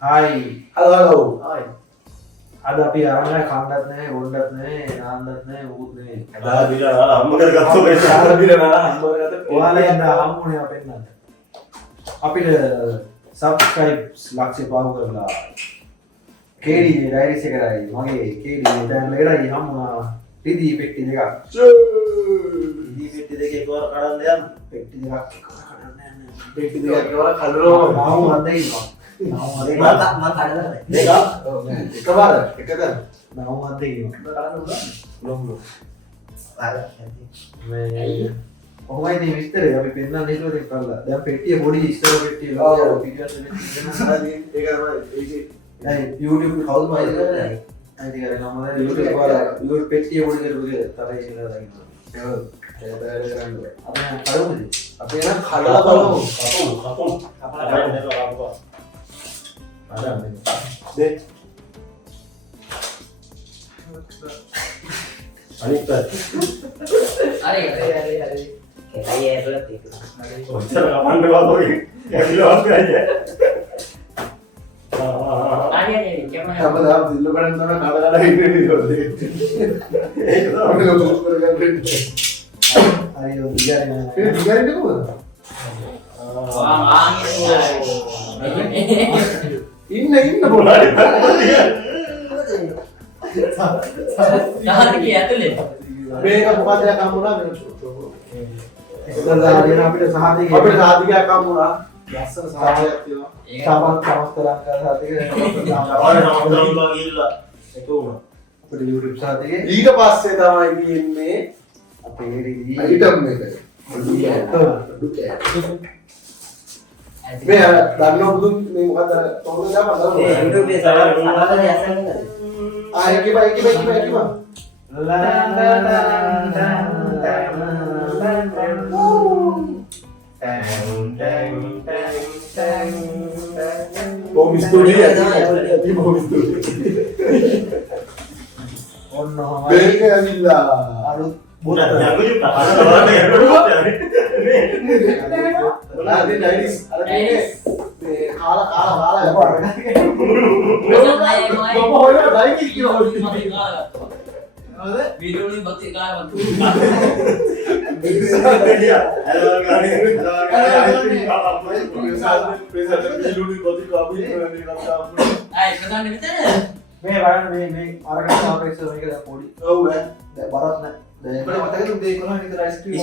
Hai. Halo. Hai. Ada api arangnya kandat nih, undat nih, nandat nih, ut nih. Ada bila hamba kata beda. Ada bila hamba kata. Wala yang dah hamu nih apa ini? Api deh subscribe laksi pahu kerla. KD diary sekarang, mage KD dan lera ini hamu na tidi petti jaga. Tidi petti jaga keluar kanan dia, petti jaga keluar kanan dia. Petti jaga keluar kanan. Mau ada ini. Mata ada. Deka. Kabar, dekat. Mau ada ini. Belum. Ada. Oh ini mister ya, tapi pernah nih loh kalau dia petti body istilah petti loh, video YouTube house mai kan, ini kan namanya YouTube वाला YouTube petti body कर बगे तारा ये लगा lagi. apa yang kalau nih? Apa yang khada kalau? Kapung. Apa yang itu apa? Ada nih. Deh. Anita. Are. Kayak berarti itu. Oh, cara kapan bawa lagi? Ya kilo apa aja. Ada gimana? Apa dah? Dulu kan kita ada ini dulu. Itu apa yang terus berganti? Ayo biar ini. Ini tiga ini tuh. Wah, Ini bola. Jangan kiat tuh le. Mereka bukan dia kamu lah, mereka Setelah dia nabi dah sehati ke. Apa saat dia kamu lah? Biasa saat itu. Sama terang ke sehati ke. Orang gila. Itu mah. Pada YouTube sehati ke. ඊට පස්සේ තමයි ඉන්නේ Apa ini? item එක. මේ දන්නව බුදුන් මේ මොකද තෝරන දාපන් දන්නව. YouTube එක සාකච්ඡා යසන්නේ. ඒකයි. Bom studi ya. Ini bom studi. Oh no. Beke Adilla. Harus Bukan, aku juga ada orang yang berbuat ya. Nanti Dairis, ada ini. Kalah. Pokoknya baik kilo. Video ini bakti kalah bantu. Iya, ada orang Pesan di mana? मैं बाहर में आरा का साफ एक समय के Pauri Oh, Bharat में बड़े बताए तुम देखो ना इधर ice cream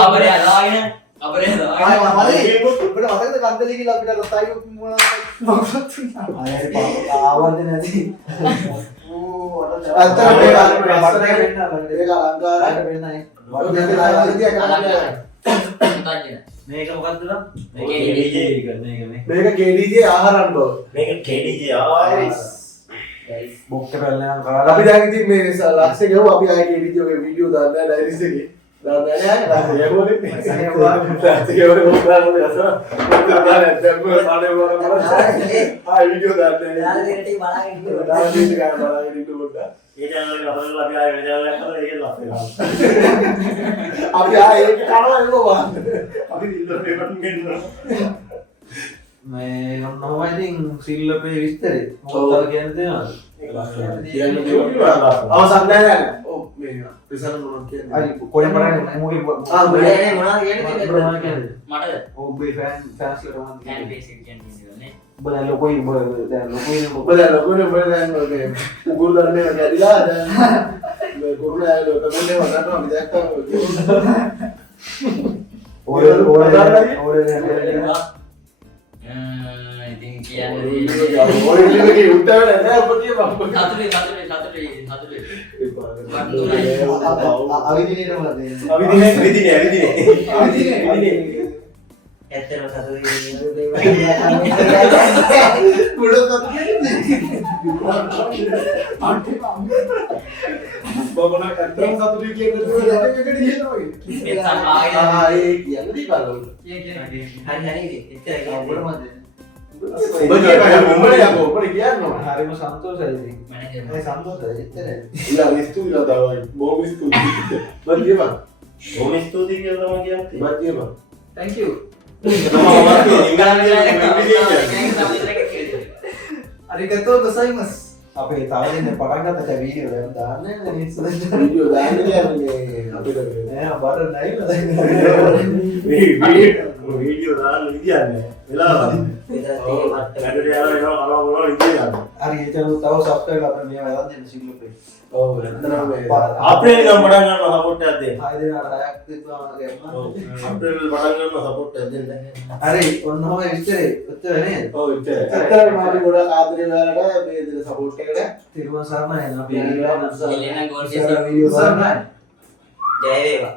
Kabar ya, lain. Kabar ya, lain. बड़े बताए तो कांते लेके लग रहा था ये मुड़ा अरे पापा आवाज नहीं अच्छा बेगा अलंकार Tanya. මේක මොකක්ද ලා මේක KDJ ආහාර අනුභව මේක KDJ ආයිස් බොක්ක පැල්ලයන් කාලා අපි දැන් ඉතින් මේ ලක්ෂ ගෙවුවා අපි ආයේ KDJ ඔගේ වීඩියෝ දාන්න ඩයිරිස් එකේ දාන්න යන්නේ ලක්ෂ ගෙවුවනේ ලක්ෂ ගෙවුවේ මොකක්ද අසල උත්තර දාන්න දැන් මොකද පාඩේ වරම ආයේ වීඩියෝ දාන්න යාළුවෙක් බලාගෙන ඉන්නවා. දාන්න ඉන්න ගන්න බලාගෙන ඉන්න පොඩ්ඩක් ඒ channel එක අපරලා අපි ආයෙ වෙන channel එකක් කරලා ඒක ලස්සන අපි ආයේ ඒක කරනවා එනවා අපි ඉල්ලුවා පේපර් ගෙන්න මේ නොම ඉතින් සිල්ලපේ විස්තරේ මොකක්ද කියන්නේ තේරෙනවද අවසන් නැහැ ඔව් මේ ප්‍රසන්න මොනවද කියන්නේ අයි කොහෙන් බලන්නේ මූවි මේ මොනවද කියන්නේ? මට ඔබේ ෆෑන්ස් ලට මොනවද ෆෑන් කියන්නේ බේස් එක කියන්නේ. ඔබ දැන් ලොකෝයි ඔබ දැන් ලොකෝයි ඔබ දැන් මේ උගුරු දරන්නේ කැඩිලා දැන් මේ කොරුණ ඇවිල්ලා කමෙන්ට් එක වදනවා අපි දැක්කම ඉතින් කියන්නේ ඔය ඉන්නේ උත්තර නැහැ ඔබ කියපන් සතුටුයි. අවිදිනේ මොකද අවිදිනේ ඇත්තටම සතුටුයි. බබන කතරම් සතුටුයි කියන්නේ ඒකට කියනවා එක්සම් ආයේ ඒ කියන්නේ දීපාලු හරි එච්චරයි ඔබටමද ඔබ කියපන් මොකද යකෝ ඔබ කියනවා හරිම සන්තෝෂයි ඉතින් මැනේජර් මේ සන්තෝෂයි එච්චරයි ඉලා ස්තුතියි තමයි බොහොම ස්තුතියි බන් කියපන් බොහොම ස්තුතියි කියලා තමයි කියන්නේ බන් කියපන් thank you. මම ඉංග්‍රීසියෙන් අරිගතෝ ගොසයිමස්. අපේ තව දෙන්නේ පටන් ගත්ත වීඩියෝ දැන් දාන්නේ මිනිස්සු දැන්. වීඩියෝ දාන්නේ කියන්නේ අපිට නෑ බඩ නැයිලා දැන්. වීඩියෝ දාන්න විදියන්නේ වෙලාවද විතර තියෙන මට්ටම. වැඩට යනවා එනවා කනවා මොනවා විදියන්නේ හරි ඒ channel තව subscribe අපිට මේවා දාන්න දෙන්න සිංහල පේ. ඔව් එතනම මේ අපේ නම් පටන් ගන්නවා සපෝට් එකක් දෙන්න ආයෙ දෙනාට 6ක් දෙනවා ඔව් ගන්න. අපේ පටන් ගන්නවා සපෝට් එකක් දෙන්න හරි ඔන්නම විස්තරේ ඔච්චර නේද? ඔව් එතන මාත් ගොඩක් ආදරේ වලට මේ දෙන සපෝට් එකට තිරුවන් සරණයි අපි එළෙන ගෝල් වීඩියෝ කරන්නේ. ජය වේවා.